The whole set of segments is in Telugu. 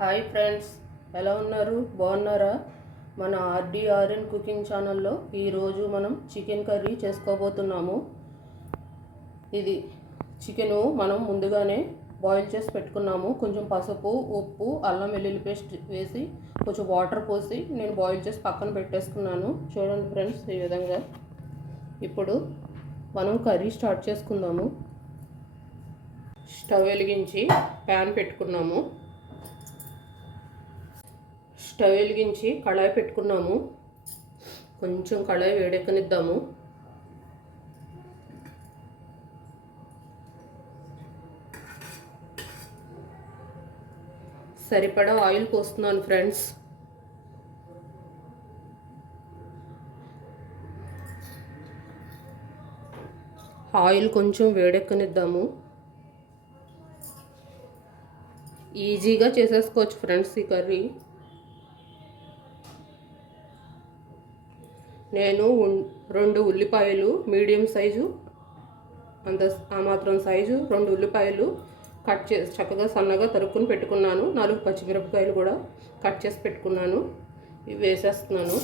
హాయ్ ఫ్రెండ్స్, ఎలా ఉన్నారు? బాగున్నారా? మన ఆర్డీఆర్ఎన్ కుకింగ్ ఛానల్లో ఈరోజు మనం చికెన్ కర్రీ చేసుకోబోతున్నాము. ఇది చికెను మనం ముందుగానే బాయిల్ చేసి పెట్టుకున్నాము. కొంచెం పసుపు, ఉప్పు, అల్లం వెల్లుల్లి పేస్ట్ వేసి కొంచెం వాటర్ పోసి నేను బాయిల్ చేసి పక్కన పెట్టేసుకున్నాను. చూడండి ఫ్రెండ్స్, ఈ విధంగా. ఇప్పుడు మనం కర్రీ స్టార్ట్ చేసుకుందాము. స్టవ్ వెలిగించి ప్యాన్ పెట్టుకున్నాము. స్టవ్ వెలిగించి కళాయి పెట్టుకున్నాము. కొంచెం కళాయి వేడెక్కనిద్దాము. సరిపడా ఆయిల్ పోస్తున్నాను ఫ్రెండ్స్. ఆయిల్ కొంచెం వేడెక్కనిద్దాము. ఈజీగా చేసేసుకోవచ్చు ఫ్రెండ్స్ ఈ కర్రీ. నేను 2 ఉల్లిపాయలు మీడియం సైజు, ఆ మాత్రం సైజు 2 ఉల్లిపాయలు కట్ చేసి చక్కగా సన్నగా తరుక్కుని పెట్టుకున్నాను. 4 పచ్చిమిరపకాయలు కూడా కట్ చేసి పెట్టుకున్నాను. ఇవి వేసేస్తున్నాను.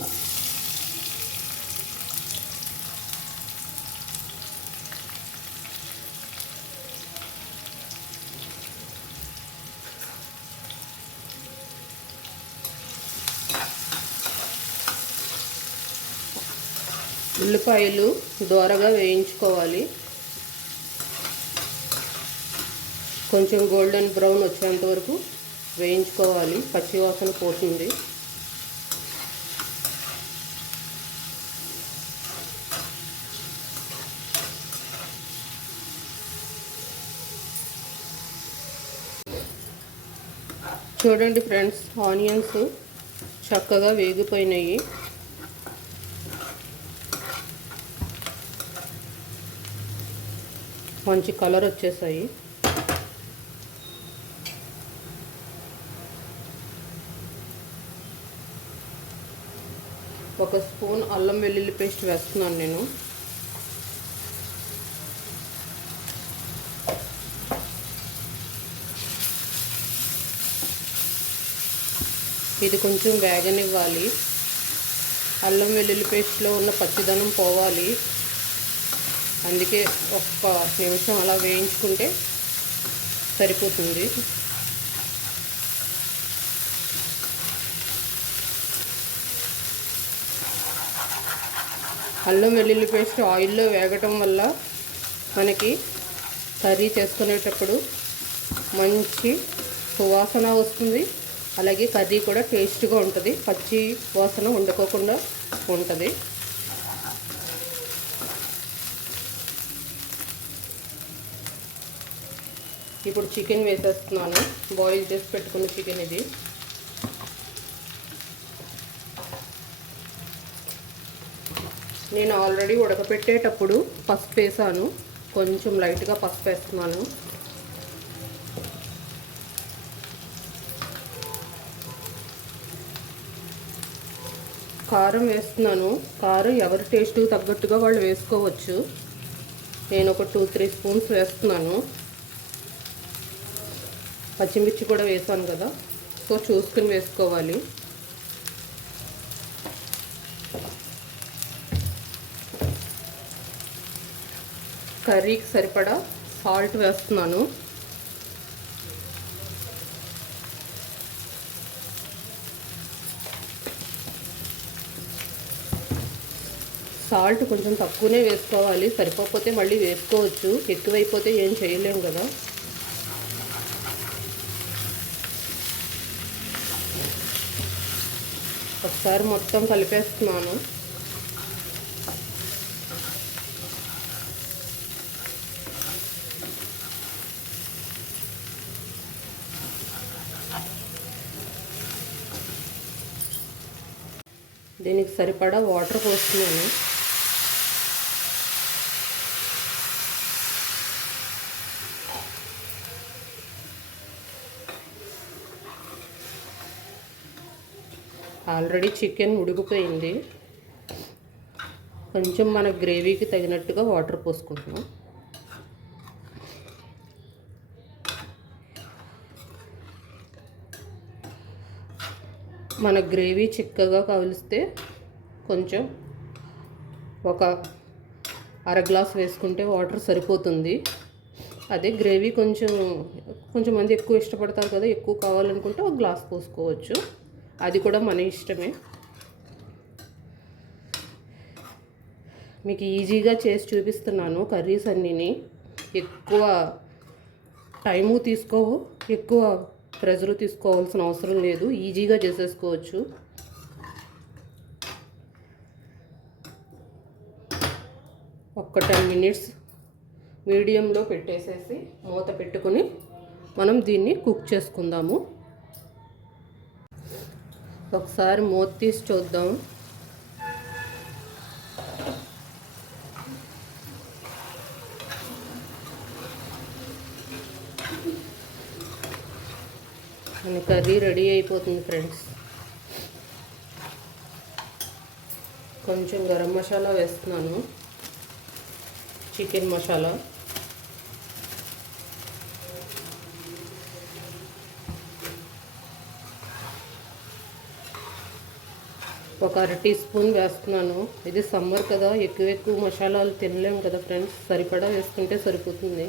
ఉల్లిపాయలు దోరగా వేయించుకోవాలి. కొంచెం గోల్డెన్ బ్రౌన్ వచ్చేంత వరకు వేయించుకోవాలి. పచ్చి వాసన పోతుంది. చూడండి ఫ్రెండ్స్, ఆనియన్స్ చక్కగా వేగిపోయినాయి. మంచి కలర్ వచ్చేసాయి. ఒక స్పూన్ అల్లం వెల్లుల్లి పేస్ట్ వేస్తున్నాను నేను. ఇది కొంచెం వేగనివ్వాలి. అల్లం వెల్లుల్లి పేస్ట్లో ఉన్న పచ్చిదనం పోవాలి. అందుకే 1 నిమిషం అలా వేయించుకుంటే సరిపోతుంది. అల్లం వెల్లుల్లి పేస్ట్ ఆయిల్లో వేగటం వల్ల మనకి కర్రీ చేసుకునేటప్పుడు మంచి సువాసన వస్తుంది. అలాగే కర్రీ కూడా టేస్ట్గా ఉంటుంది. పచ్చి వాసన ఉండకోకుండా ఉంటుంది. ఇప్పుడు చికెన్ వేసేస్తున్నాను. బాయిల్ చేసి పెట్టుకున్న చికెన్ ఇది. నేను ఆల్రెడీ ఉడకపెట్టేటప్పుడు పసుపు వేసాను. కొంచెం లైట్గా పసుపు వేస్తున్నాను. కారం వేస్తున్నాను. కారం ఎవరి టేస్ట్కి తగ్గట్టుగా వాళ్ళు వేసుకోవచ్చు. నేను ఒక 2-3 స్పూన్స్ వేస్తున్నాను. పచ్చిమిర్చి కూడా వేసాను కదా, సో చూసుకుని వేసుకోవాలి. కర్రీకి సరిపడా సాల్ట్ వేస్తున్నాను. సాల్ట్ కొంచెం తక్కువనే వేసుకోవాలి. సరిపోతే మళ్ళీ వేసుకోవచ్చు. ఎక్కువైపోతే ఏం చేయలేము కదా. ఒకసారి మొత్తం కలిపేస్తున్నాను. దీనికి సరిపడా వాటర్ పోస్తున్నాను. ఆల్రెడీ చికెన్ ఉడికిపోయింది. కొంచెం మన గ్రేవీకి తగినట్టుగా వాటర్ పోసుకుంటున్నాం. మన గ్రేవీ చిక్కగా కావలిస్తే కొంచెం ఒక అర గ్లాస్ వేసుకుంటే వాటర్ సరిపోతుంది. అదే గ్రేవీ కొంచెం మంది ఎక్కువ ఇష్టపడతారు కదా, ఎక్కువ కావాలనుకుంటే ఒక గ్లాస్ పోసుకోవచ్చు. అది కూడా మన ఇష్టమే. మీకు ఈజీగా చేసి చూపిస్తున్నాను. కర్రీస్ అన్నీని ఎక్కువ టైము తీసుకోవు, ఎక్కువ ప్రెజర్ తీసుకోవాల్సిన అవసరం లేదు. ఈజీగా చేసేసుకోవచ్చు. ఒక్క 10 మినిట్స్ మీడియంలో పెట్టేసేసి మూత పెట్టుకుని మనం దీన్ని కుక్ చేసుకుందాము. ఒకసారి మూత తీసి చూద్దాం. మన కర్రీ రెడీ అయిపోతుంది ఫ్రెండ్స్. కొంచెం గరం మసాలా వేస్తున్నాను, చికెన్ మసాలా. ఒక అర టీ స్పూన్ వేస్తున్నాను. ఇది సమ్మర్ కదా, ఎక్కువ మసాలాలు తినలేము కదా ఫ్రెండ్స్, సరిపడా వేసుకుంటే సరిపోతుంది.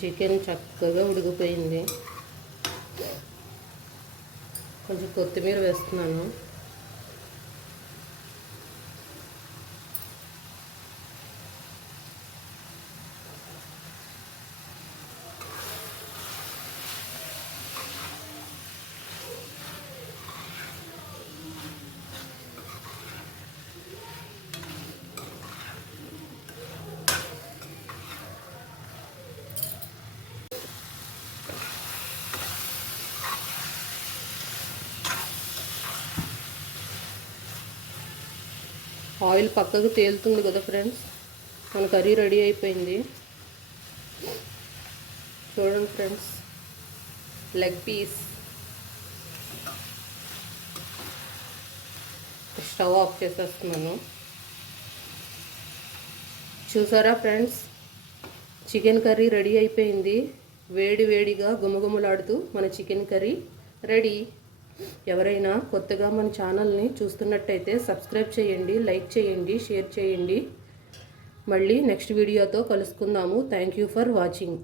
చికెన్ చక్కగా ఉడికిపోయింది. కొంచెం కొత్తిమీర వేస్తున్నాను. ఆయిల్ పక్కకు తేలుతుంది కదా ఫ్రెండ్స్, మన కర్రీ రెడీ అయిపోయింది. చూడండి friends, leg piece. Stove off చేసేస్తున్నాను. చూసారా ఫ్రెండ్స్, చికెన్ కర్రీ రెడీ అయిపోయింది. వేడి వేడిగా గుమగుమలాడుతూ మన చికెన్ కర్రీ రెడీ. ఎవరైనా కొత్తగా మన ఛానల్ని చూస్తున్నట్టయితే సబ్స్క్రైబ్ చేయండి, లైక్ చేయండి, షేర్ చేయండి. మళ్ళీ నెక్స్ట్ వీడియోతో కలుసుకుందాము. Thank you for watching.